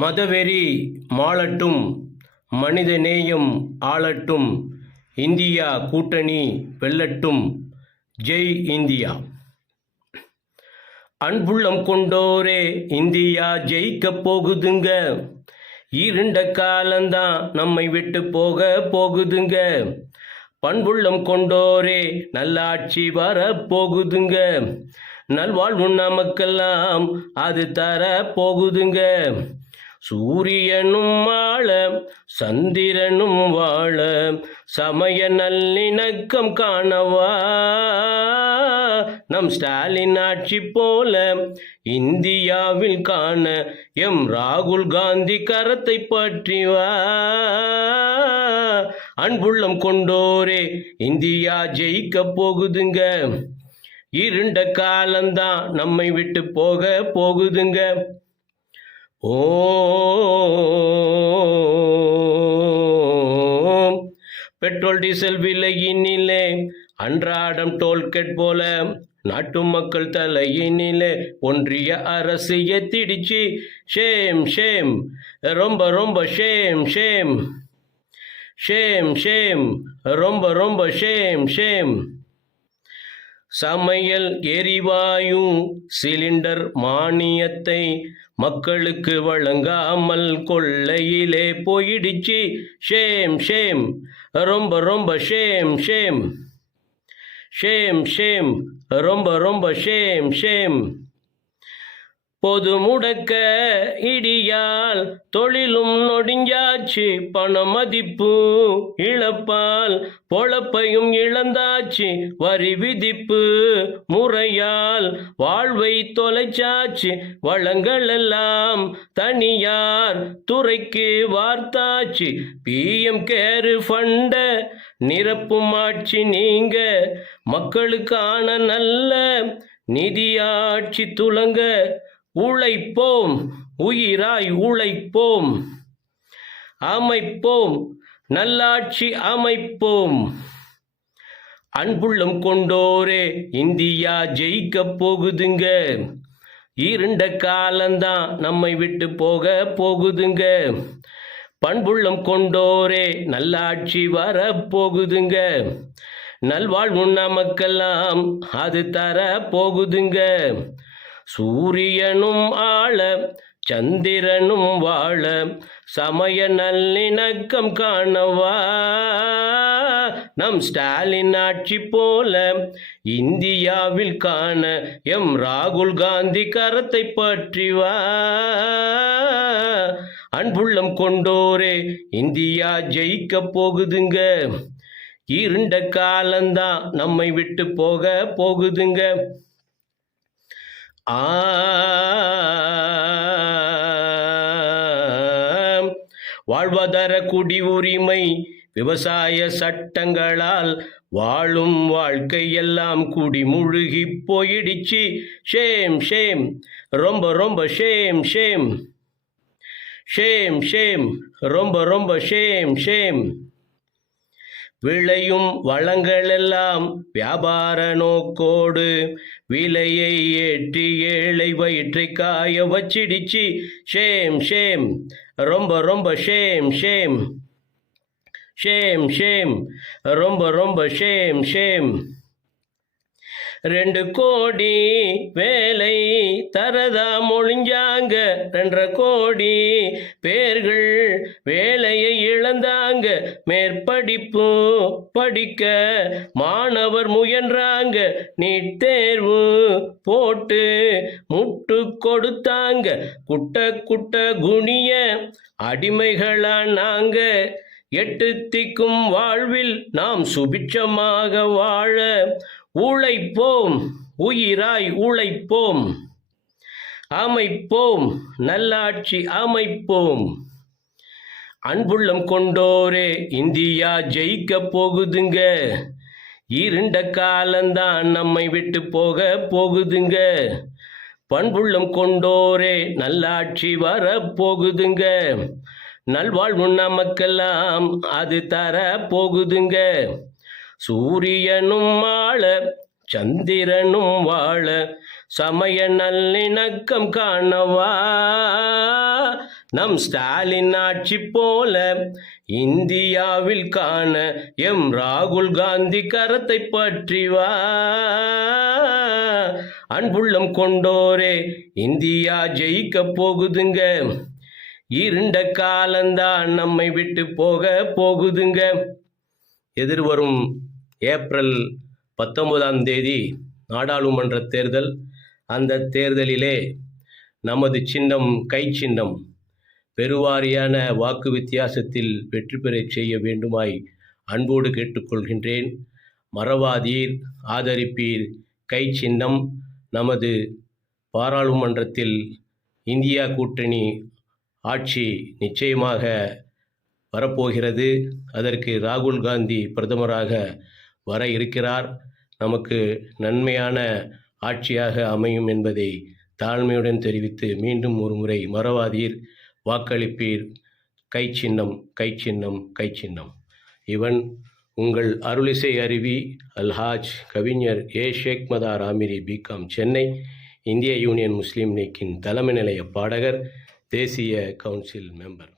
மதவெறி மாளட்டும், மனிதநேயம் ஆளட்டும், இந்தியா கூட்டணி வெல்லட்டும், ஜெய் இந்தியா. அன்புள்ளம் கொண்டோரே, இந்தியா ஜெயிக்க போகுதுங்க. இருண்ட காலந்தான் நம்மை விட்டு போக போகுதுங்க. பண்புள்ளம் கொண்டோரே, நல்லாட்சி வர போகுதுங்க. நல்வாழ்வு நமக்கெல்லாம் அது தர போகுதுங்க. சூரியனும் வாழ, சந்திரனும் வாழ, சமய நல்லிணக்கம் காணவா. நம் ஸ்டாலின் ஆட்சி போல இந்தியாவில் காண எம் ராகுல் காந்தி கரத்தை பற்றி வா. அன்புள்ளம் கொண்டோரே, இந்தியா ஜெயிக்க போகுதுங்க. இருண்ட காலந்தான் நம்மை விட்டு போக போகுதுங்க. பெட்ரோல் டீசல் விலையினிலே அன்றாடம் டோல்கேட் போல நாட்டு மக்கள் தலையினிலே ஒன்றிய அரசு எத்திடுச்சு. ஷேம் ஷேம், ரொம்ப ரொம்ப ஷேம் ஷேம், ஷேம் ஷேம், ரொம்ப ரொம்ப ஷேம் ஷேம். சமையல் எரிவாயு சிலிண்டர் மானியத்தை மக்களுக்கு வழங்காமல் கொள்ளையிலே போயிடுச்சு. ஷேம் ஷேம், ரொம்ப ரொம்ப ஷேம் ஷேம், ஷேம் ஷேம், ரொம்ப ரொம்ப ஷேம் ஷேம். பொது முடக்க இடியால் தொழிலும் நொடிஞ்சாச்சு. பண மதிப்பு இழப்பால் பொழப்பையும் இழந்தாச்சு. வரி விதிப்பு முறையால் வாழ்வை தொலைச்சாச்சு. வளங்கள் எல்லாம் தனியார் துறைக்கு வார்த்தாச்சு. பிஎம் கேர் ஃபண்ட நிரப்பும் ஆட்சி நீங்க. மக்களுக்கான நல்ல நிதியாட்சி துலங்க. உழைப்போம், உயிராய் உழைப்போம், அமைப்போம், நல்லாட்சி அமைப்போம். அன்புள்ளம் கொண்டோரே, இந்தியா ஜெயிக்க போகுதுங்க. இருண்ட காலந்தான் நம்மை விட்டு போக போகுதுங்க. பண்புள்ளம் கொண்டோரே, நல்லாட்சி வர போகுதுங்க. நல்வாழ்வு நமக்கெல்லாம் அது தர போகுதுங்க. சூரியனும் ஆள, சந்திரனும் வாழ, சமய நல்லிணக்கம் காணவா. நம் ஸ்டாலின் ஆட்சி போல இந்தியாவில் காண எம் ராகுல் காந்தி கரத்தை பற்றி வா. அன்புள்ளம் கொண்டோரே, இந்தியா ஜெயிக்க போகுதுங்க. இருண்ட காலந்தான் நம்மை விட்டு போக போகுதுங்க. வாழ்வாதார குடியுரிமை விவசாய சட்டங்களால் வாழும் வாழ்க்கையெல்லாம் குடிமுழுகி போயிடுச்சு. ஷேம் ஷேம், ரொம்ப ரொம்ப ஷேம் ஷேம், ஷேம் ஷேம், ரொம்ப ரொம்ப ஷேம் ஷேம். விளையும் வளங்களெல்லாம் வியாபார நோக்கோடு விலையை ஏற்றி ஏழை வயிற்றை காய வச்சிடுச்சு. ஷேம் ஷேம், ரொம்ப ரொம்ப ஷேம் ஷேம், ஷேம் ஷேம், ரொம்ப ரொம்ப ஷேம் ஷேம். 2 கோடி வேலை தரதா மொழிஞ்சாங்க. 2.5 கோடி பேர்கள் வேலையை இழந்தாங்க. மேற்படிப்பு படிக்க மாணவர் முயன்றாங்க. நீட் தேர்வு போட்டு முட்டு கொடுத்தாங்க. குட்ட குட்ட குனிய அடிமைகளா நாங்க. 8 திக்கும் வாழ்வில் நாம் சுபிட்சமாக வாழ உழைப்போம், உயிராய் உழைப்போம், அமைப்போம், நல்லாட்சி அமைப்போம். அன்புள்ளம் கொண்டோரே, இந்தியா ஜெயிக்க போகுதுங்க. இருண்ட காலந்தான் நம்மை விட்டு போக போகுதுங்க. பண்புள்ளம் கொண்டோரே, நல்லாட்சி வர போகுதுங்க. நல்வாழ்வு நமக்கெல்லாம் அது தர போகுதுங்க. சூரியனும் வாழ, சந்திரனும் வாழ, சமய நல்லிணக்கம் காணவா. நம் ஸ்டாலின் ஆட்சி போல இந்தியாவில் காண எம் ராகுல் காந்தி கரத்தை பற்றி வா. அன்புள்ளம் கொண்டோரே, இந்தியா ஜெயிக்க போகுதுங்க. இருண்ட காலந்தான் நம்மை விட்டு போக போகுதுங்க. எதிர்வரும் ஏப்ரல் 19ஆம் தேதி நாடாளுமன்ற தேர்தல். அந்த தேர்தலிலே நமது சின்னம் கை சின்னம் பெருவாரியான வாக்கு வித்தியாசத்தில் வெற்றி பெறச் செய்ய வேண்டுமாய் அன்போடு கேட்டுக்கொள்கின்றேன். மறவாதீர், ஆதரிப்பீர். கை சின்னம். நமது பாராளுமன்றத்தில் இந்தியா கூட்டணி ஆட்சி நிச்சயமாக வரப்போகிறது. அதற்கு ராகுல் காந்தி பிரதமராக வர இருக்கிறார். நமக்கு நன்மையான ஆட்சியாக அமையும் என்பதை தாழ்மையுடன் தெரிவித்து மீண்டும் ஒரு முறை மறவாதீர், வாக்களிப்பீர். கை சின்னம், கை சின்னம், கை சின்னம். இவன் உங்கள் அருளிசை அருவி அல்ஹாஜ் கவிஞர் ஏ. ஷேக் மதார் ஆமிரி, பிகாம், சென்னை, இந்திய யூனியன் முஸ்லீம் லீக்கின் தலைமை நிலைய பாடகர், தேசிய கவுன்சில் மெம்பர்.